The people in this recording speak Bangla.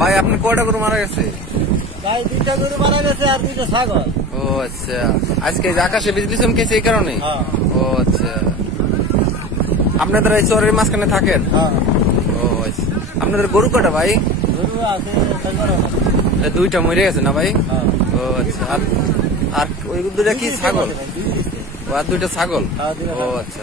ভাই আপনি কয়টা গরু মারা গেছে? ভাই 2টা গরু মারা গেছে আর 2টা ছাগল। ও আচ্ছা, আজকে আকাশে বিজলি চমকেছে এই কারণে? ও আচ্ছা, আপনাদের এই চরের মাঝখানে থাকেন? ও আচ্ছা, আপনাদের গরু কটা ভাই? গরু আছে 2টা মরে গেছে না ভাই? ও আচ্ছা, আর ওই 2টা কি ছাগল? ও আর 2টা ছাগল? ও আচ্ছা।